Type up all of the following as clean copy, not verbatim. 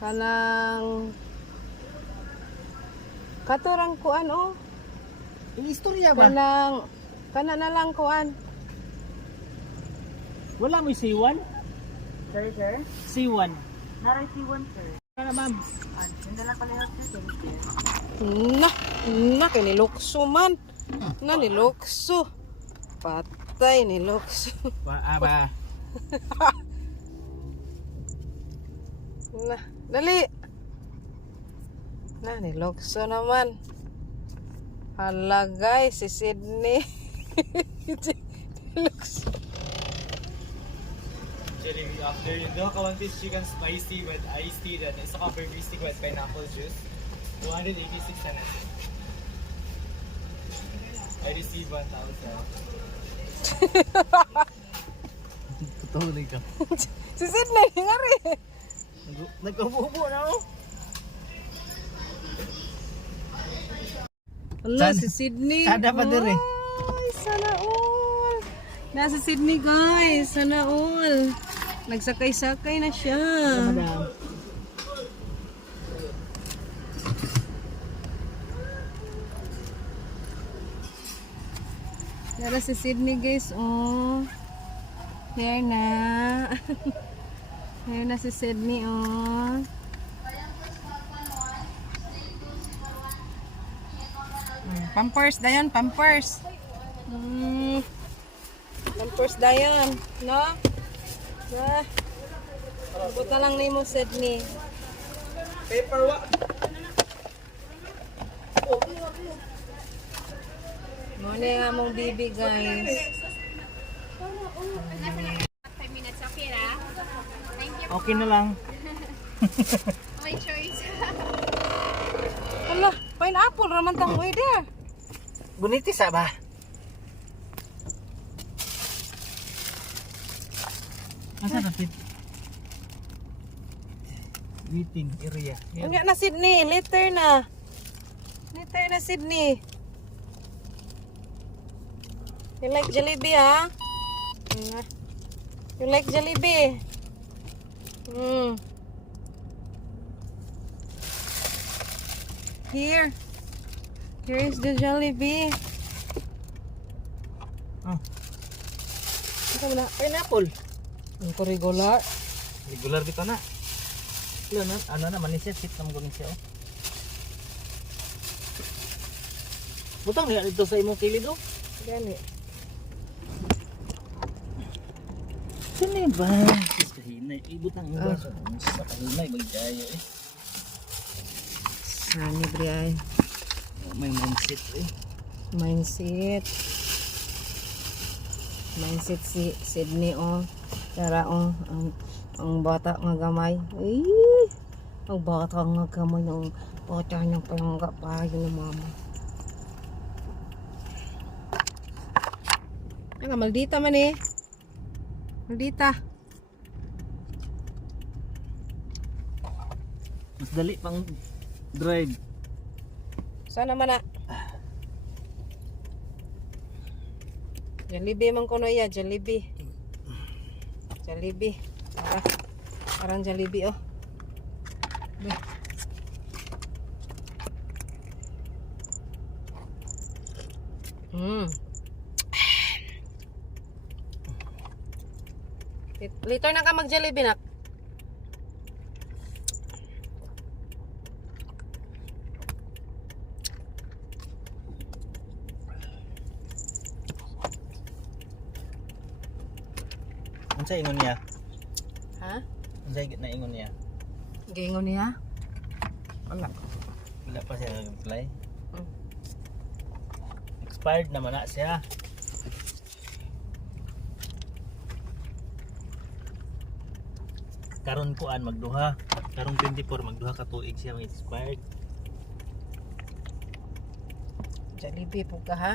Kanang katurang kuan oh. Istorya ba? Kana na lang kuan. Wala mo C1? Sir? C1. Naray C1, sir. Ano ma'am? Hindi lang pala yung sir. Kinilukso man. Nilukso. Patay, nilukso. Ba. Dali. Nilukso naman. Hala guys, si Sydney. Nilukso. Actually, after yung doha ka 1 piece chicken spicy with iced tea, then isa ka burger stick with pineapple juice, 286 na. I received 1,000. Tuloy ka. Si Sydney, nga rin. Nagkabubo na ako. Wala, si Sydney. Sada pa dire. Ay, sana all. Nasa Sydney guys, sana all. Nagsakay-sakay na siya. Madam. Nara si Sydney guys, oh. Here na. Here na si Sydney, oh. Pampers dayon, pampers. Pampers dayon, no? Abot na lang ni mo, Sydney. Paper what? Muna yung among bibi, guys. 5 minutes, okay na? Thank you. Okay na lang. My choice. Hala, pineapple raman tang order. Bunitis ba? Asa na fit? Waiting area. Unya na Sydney, later na. Later na Sydney. You like Jollibee, ha? You like Jollibee? Here. Here is the Jollibee. Oh. Ito na. Pineapple. Ang regular. Regular dito na. Ano na manisya sit naman ko siya oh. Butang niya dito sa imong kilid oh. Gani. Sini ba? Sis kahinay. Ibutang iba sa kahinay bagay eh. Sani briyay. May mindset eh. Mindset. Mindset si Sydney oh. Tara oh, ang bata nga gamay. Ay, ang bata nga gamay ng bata niyang palangga pa yun ng mama. Nga, maldita man eh. Maldita. Mas dali pang drive. Sana man na. Jollibee man kuno iya, Jollibee. Jollibee. Parang Jollibee oh. Later na ka mag Jollibee nak. Unsa ingon niya? Ha? Unsa na ingon niya? Gingon niya? Wala. Wala pa siya reply. Expired naman na siya. Karon kuan magduha. Karong 24 magduha ka tuig siya mag expired. Jollibee po ka ha?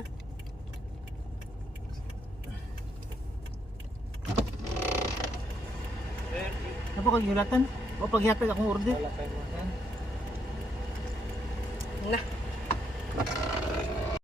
Apa kag yulatan? O paghatag akong order? Wala kayo mo. Na.